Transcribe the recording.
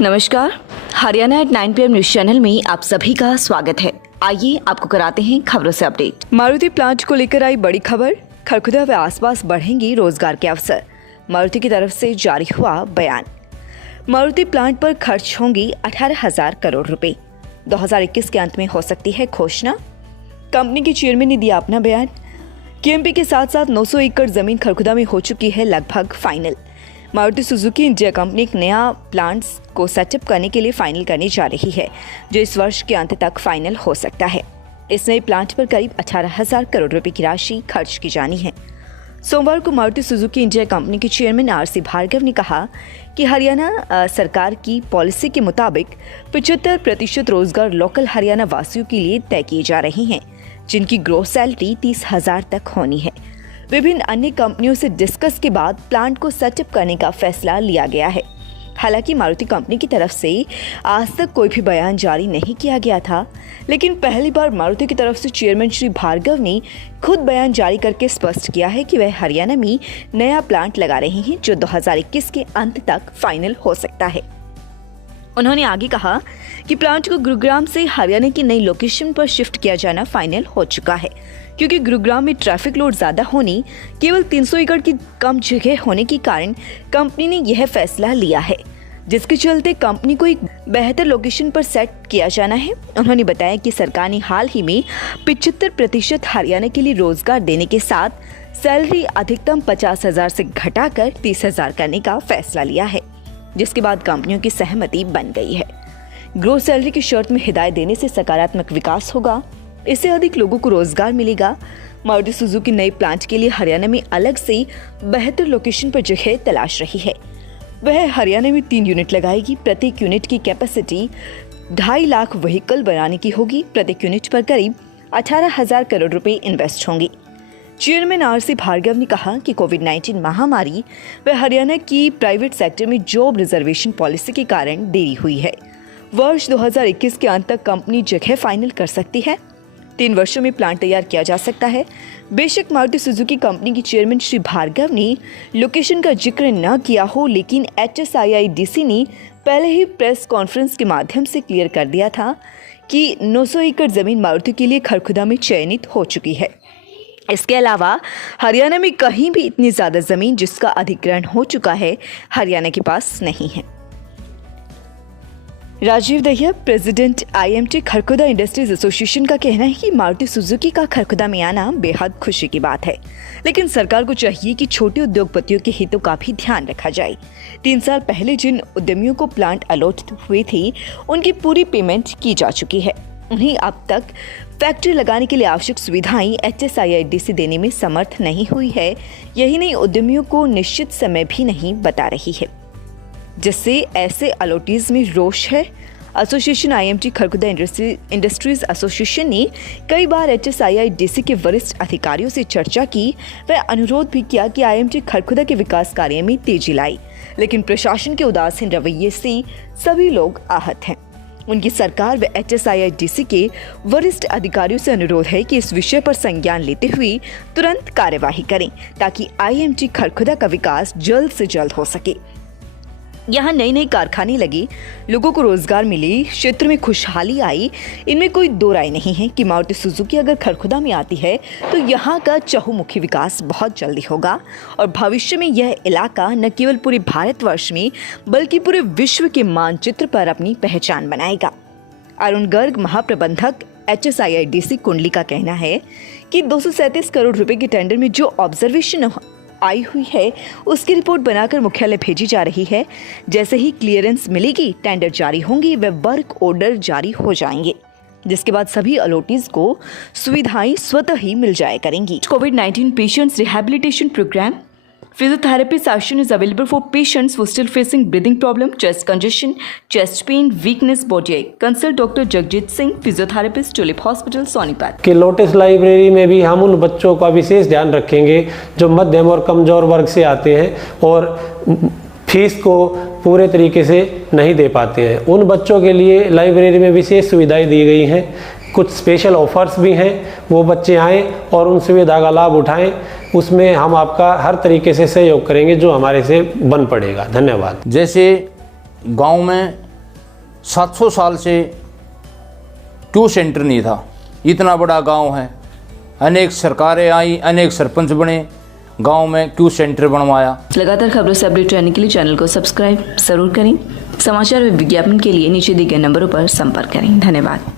नमस्कार, Haryana at 9 PM news channel में आप सभी का स्वागत है। आइए आपको कराते हैं खबरों से अपडेट। मारुति प्लांट को लेकर आई बड़ी खबर, खरखुदा व आसपास बढ़ेंगे रोजगार के अवसर। मारुति की तरफ से जारी हुआ बयान। मारुति प्लांट पर खर्च होंगे 18,000 करोड़ रुपए। 2021 के अंत में हो सकती है घोषणा। कंपनी के चेयरमैन ने दिया अपना बयान। केएमपी के साथ साथ 900 एकड़ जमीन खरखुदा में हो चुकी है लगभग final. Maruti Suzuki India company एक नया प्लांट को सेटअप करने के लिए फाइनल करने जा रही है, जो इस वर्ष के अंत तक फाइनल हो सकता है। इस नए प्लांट पर करीब 18,000 करोड़ रुपए की राशि खर्च की जानी है। सोमवार को मारुति सुजुकी इंडिया कंपनी के चेयरमैन RC भार्गव ने कहा कि हरियाणा सरकार की पॉलिसी के मुताबिक 75% रोजगार लोकल हरियाणा वासियों के लिए तय किए जा रहे हैं, जिनकी ग्रोस सैलरी 30,000 तक होनी है। विभिन्न अन्य कंपनियों से डिस्कस के बाद प्लांट को सेटअप करने का फैसला लिया गया है। हालांकि मारुति कंपनी की तरफ से आज तक कोई भी बयान जारी नहीं किया गया था, लेकिन पहली बार मारुति की तरफ से चेयरमैन श्री भार्गव ने खुद बयान जारी करके स्पष्ट किया है कि वह हरियाणा में नया प्लांट लगा रहे हैं, जो 2021 के अंत तक फाइनल हो सकता है। उन्होंने आगे कहा कि प्लांट को गुरुग्राम से हरियाणा की नई लोकेशन पर शिफ्ट किया जाना फाइनल हो चुका है, क्योंकि गुरुग्राम में ट्रैफिक लोड ज्यादा होने, केवल 300 एकड़ की कम जगह होने के कारण कंपनी ने यह फैसला लिया है, जिसके चलते कंपनी को एक बेहतर लोकेशन पर सेट किया जाना है। उन्होंने बताया कि सरकार ने हाल ही में 75% हरियाणा के लिए रोजगार देने के साथ सैलरी अधिकतम 50,000 से घटाकर 30,000 करने का फैसला लिया है, जिसके बाद कंपनियों की सहमति बन गई है। ग्रोस सैलरी की शर्त में हिदायत देने से सकारात्मक विकास होगा, इससे अधिक लोगों को रोजगार मिलेगा। मारुति सुजुकी नए प्लांट के लिए हरियाणा में अलग से बेहतर लोकेशन पर जगह तलाश रही है। वह हरियाणा में 3 यूनिट लगाएगी। प्रत्येक यूनिट की कैपेसिटी 2.5 लाख व्हीकल बनाने की होगी। प्रत्येक यूनिट पर करीब 18,000 करोड़ रुपए इन्वेस्ट होंगे। चेयरमैन RC भार्गव ने कहा कि कोविड-19 महामारी व हरियाणा की प्राइवेट सेक्टर में जॉब रिजर्वेशन पॉलिसी के कारण देरी हुई है। वर्ष 2021 के अंत तक कंपनी जगह फाइनल कर सकती है। 3 वर्षों में प्लांट तैयार किया जा सकता है। बेशक मारुति सुजुकी कंपनी के चेयरमैन श्री भार्गव ने लोकेशन का जिक्र न किया हो, लेकिन HSIIDC ने पहले ही प्रेस कॉन्फ्रेंस के माध्यम से क्लियर कर दिया था कि 900 एकड़ जमीन मारुति के लिए खरखुदा में चयनित हो चुकी है। इसके अलावा हरियाणा में कहीं भी इतनी ज्यादा जमीन जिसका अधिग्रहण हो चुका है, हरियाणा के पास नहीं है। Rajeev Dahiya, president IMT Kharkhoda industries association का कहना है कि मारुति सुजुकी का खरखुदा में आना बेहद खुशी की बात है, लेकिन सरकार को चाहिए कि छोटे उद्योगपतियों के हितों का भी ध्यान रखा जाए। 3 साल पहले जिन उद्यमियों को प्लांट अलॉट हुए थे, उनकी पूरी पेमेंट की जा चुकी है। उन्हें अब तक फैक्ट्री लगाने के लिए आवश्यक सुविधाएं HSIIDC देने में समर्थ नहीं हुई है। यही नहीं, उद्यमियों को निश्चित समय भी नहीं बता रही है, जिससे ऐसे अलॉटीज में रोष है। Association IMT Kharkhoda industries association ने कई बार HSIIDC के वरिष्ठ अधिकारियों से चर्चा की व अनुरोध भी किया कि IMT खरखुदा के विकास कार्य में तेजी लाई, लेकिन प्रशासन के उदासीन रवैये से सभी लोग आहत हैं। उनकी सरकार व HSIIDC के वरिष्ठ अधिकारियों से अनुरोध है कि इस विषय पर संज्ञान लेते हुए तुरंत कार्यवाही करें, ताकि IMT खरखुदा का विकास जल्द से जल्द हो सके। यहाँ नए कारखाने लगे, लोगों को रोजगार मिले, क्षेत्र में खुशहाली आई, इनमें कोई दो राय नहीं है कि मारुति सुजुकी अगर खरखुदा में आती है तो यहाँ का चहुमुखी विकास बहुत जल्दी होगा और भविष्य में यह इलाका न केवल पूरे भारतवर्ष में बल्कि पूरे विश्व के मानचित्र पर अपनी पहचान बनाएगा। अरुण गर्ग, महाप्रबंधक HSIIDC कुंडली का कहना है कि 237 करोड़ रुपए के टेंडर में जो ऑब्जर्वेशन आई हुई है, उसकी रिपोर्ट बनाकर मुख्यालय भेजी जा रही है। जैसे ही क्लियरेंस मिलेगी, टेंडर जारी होंगे व वर्क ऑर्डर जारी हो जाएंगे, जिसके बाद सभी अलॉटीज को सुविधाएं स्वतः ही मिल जाया करेंगी। कोविड-19 patients rehabilitation program. Physiotherapy session is available for patients who are still facing breathing problem, chest congestion, chest pain, weakness, body ache. Consult Dr. Jagjit Singh, physiotherapist, Tulip Hospital, Sonipat. कि lotus library में भी हम उन बच्चों का विशेष ध्यान रखेंगे जो मध्यम और कमज़ोर वर्ग से आते हैं और फीस को पूरे तरीके से नहीं दे पाते हैं। उन बच्चों के लिए लाइब्रेरी में विशेष सुविधाएं दी गई हैं। कुछ स्पेशल ऑफर्स भी हैं, वो बच्चे आएँ और उन सुविधा का लाभ उठाएं। उसमें हम आपका हर तरीके से सहयोग करेंगे जो हमारे से बन पड़ेगा। धन्यवाद। जैसे गांव में 700 साल से क्यू सेंटर नहीं था। इतना बड़ा गांव है, अनेक सरकारें आई, अनेक सरपंच बने, गांव में क्यू सेंटर बनवाया। लगातार खबरों से अपडेट रहने के लिए चैनल को सब्सक्राइब जरूर करें। समाचार व विज्ञापन के लिए नीचे दिए गए नंबरों पर संपर्क करें। धन्यवाद।